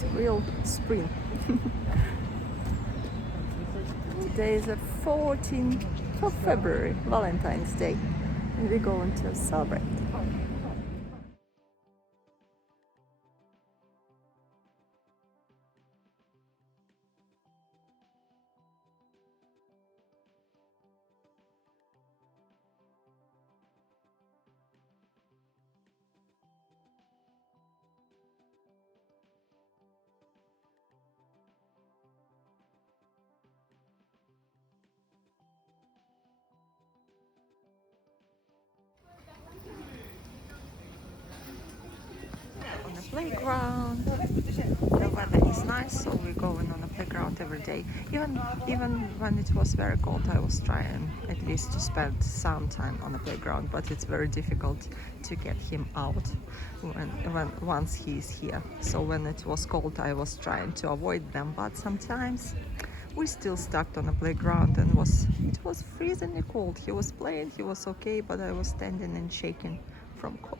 it's real spring. Today is the 14th of February, Valentine's Day, and we're going to celebrate. On the playground, the weather is nice, so we're going on the playground every day. Even when it was very cold, I was trying at least to spend some time on the playground, but it's very difficult to get him out when once he's here. So when it was cold, I was trying to avoid them, but sometimes we still stuck on the playground, and it was freezingly cold. He was playing, he was okay, but I was standing and shaking from cold.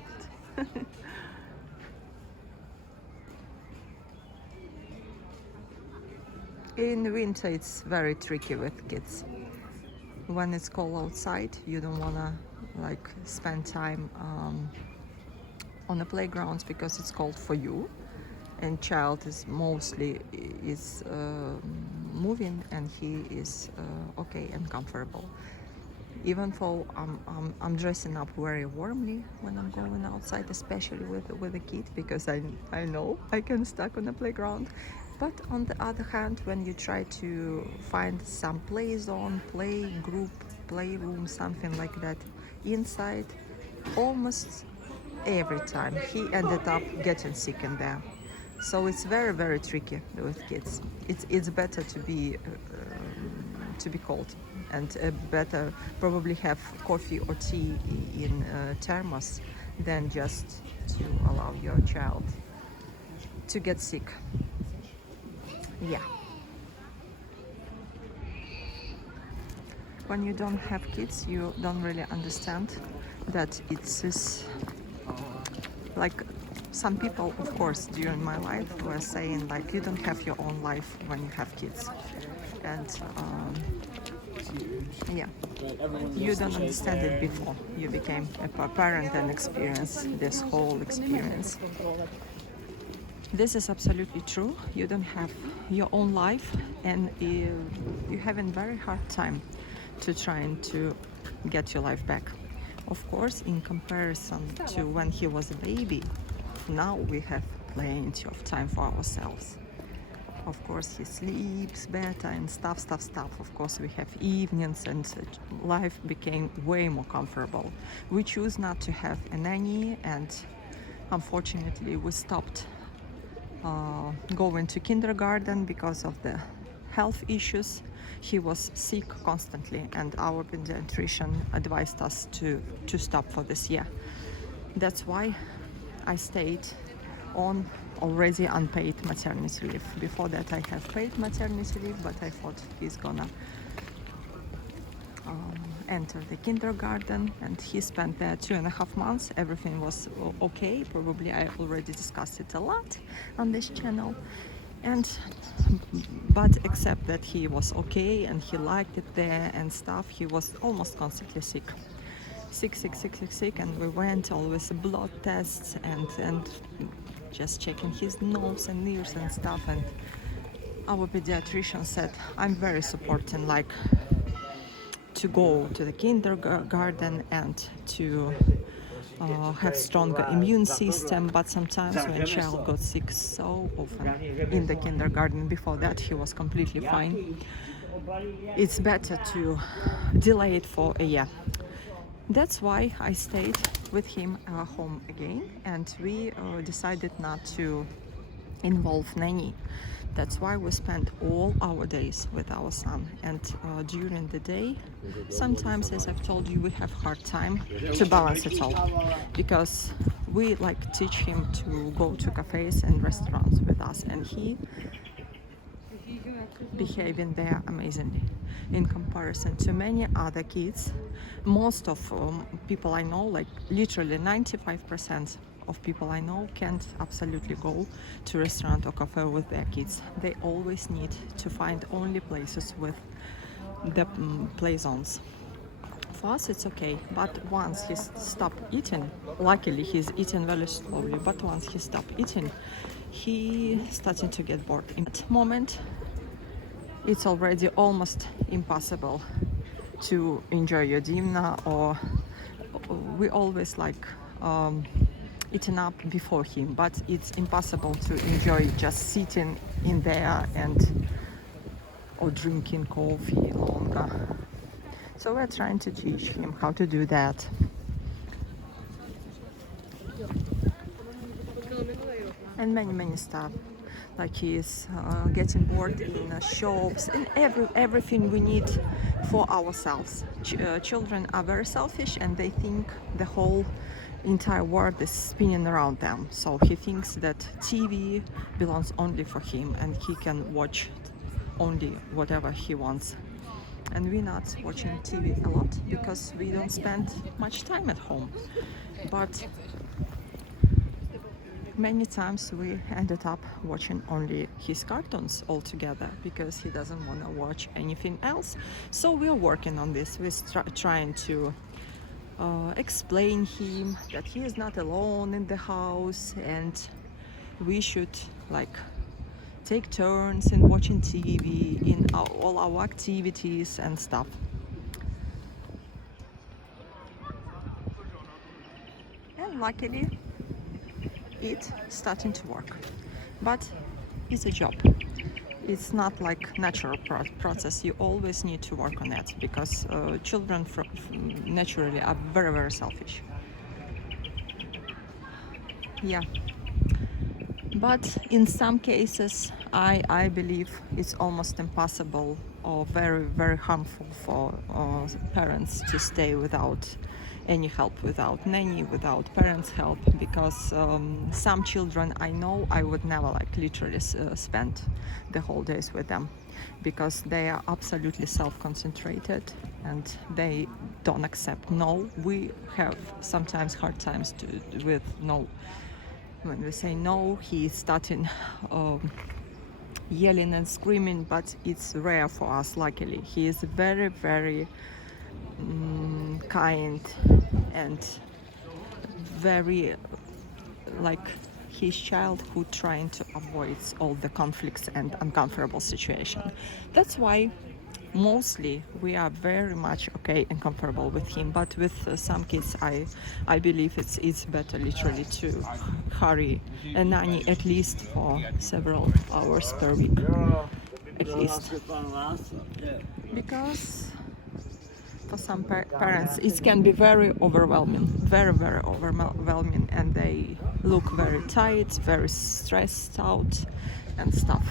In winter, it's very tricky with kids. When it's cold outside, you don't wanna spend time on the playgrounds because it's cold for you, and child is mostly moving, and he is okay and comfortable. Even though I'm dressing up very warmly when I'm going outside, especially with a kid, because I know I can stuck on the playground. But on the other hand, when you try to find some play zone, play group, playroom, something like that inside, almost every time he ended up getting sick in there. So it's very, very tricky with kids. It's better to be cold, and better probably have coffee or tea in thermos than just to allow your child to get sick. Yeah. When you don't have kids, you don't really understand that it's like some people, of course, during my life were saying like you don't have your own life when you have kids, and yeah, you don't understand it before you became a parent and experience this whole experience. This is absolutely true. You don't have your own life, and you're having very hard time to trying to get your life back. Of course, in comparison to when he was a baby, now we have plenty of time for ourselves. Of course, he sleeps better and stuff. Of course, we have evenings, and life became way more comfortable. We choose not to have a nanny, and unfortunately, we stopped going to kindergarten because of the health issues. He was sick constantly, and our pediatrician advised us to stop for this year. That's why I stayed on already unpaid maternity leave. Before that, I have paid maternity leave, but I thought he's gonna enter the kindergarten, and he spent there 2.5 months. Everything was okay. Probably I already discussed it a lot on this channel, but except that he was okay and he liked it there and stuff, he was almost constantly sick, and we went always blood tests and just checking his nose and ears and stuff, and our pediatrician said, I'm very supporting to go to the kindergarten and to have stronger immune system, but sometimes when child got sick so often in the kindergarten, before that he was completely fine, it's better to delay it for a year. That's why I stayed with him home again, and we decided not to involve nanny. That's why we spend all our days with our son, and during the day sometimes, as I've told you, we have hard time to balance it all, because we teach him to go to cafes and restaurants with us, and he behaving there amazingly in comparison to many other kids. Most of people I know, literally 95% of people I know can't absolutely go to restaurant or cafe with their kids. They always need to find only places with the play zones. For us it's okay, but once he stopped eating, luckily he's eating very slowly, but once he stopped eating, he started to get bored. In that moment, it's already almost impossible to enjoy your dinner, or we always like eating up before him, but it's impossible to enjoy just sitting in there and or drinking coffee longer. So we're trying to teach him how to do that. And many stuff, like he's getting bored in shops and everything we need for ourselves. Children are very selfish and they think the whole entire world is spinning around them. So he thinks that TV belongs only for him and he can watch only whatever he wants. And we're not watching TV a lot because we don't spend much time at home. But many times we ended up watching only his cartoons altogether because he doesn't want to watch anything else. So we're working on this. We're trying to explain him that he is not alone in the house and we should like take turns in watching TV, in all our activities and stuff. And luckily, it's starting to work. But it's a job. It's not like natural process. You always need to work on it because children naturally are very selfish. Yeah. But in some cases, I believe it's almost impossible or very harmful for parents to stay without any help, without nanny, without parents' help, because some children I know I would never like literally spend the whole days with them because they are absolutely self-concentrated and they don't accept no. We have sometimes hard times with no. When we say no, he's starting yelling and screaming, but it's rare for us, luckily. He is very kind and very like his childhood trying to avoid all the conflicts and uncomfortable situations. That's why mostly we are very much okay and comfortable with him, but with some kids I believe it's better literally to hurry a nanny at least for several hours per week at least, because for some parents it can be very overwhelming, very overwhelming, and they look very tired, very stressed out and stuff.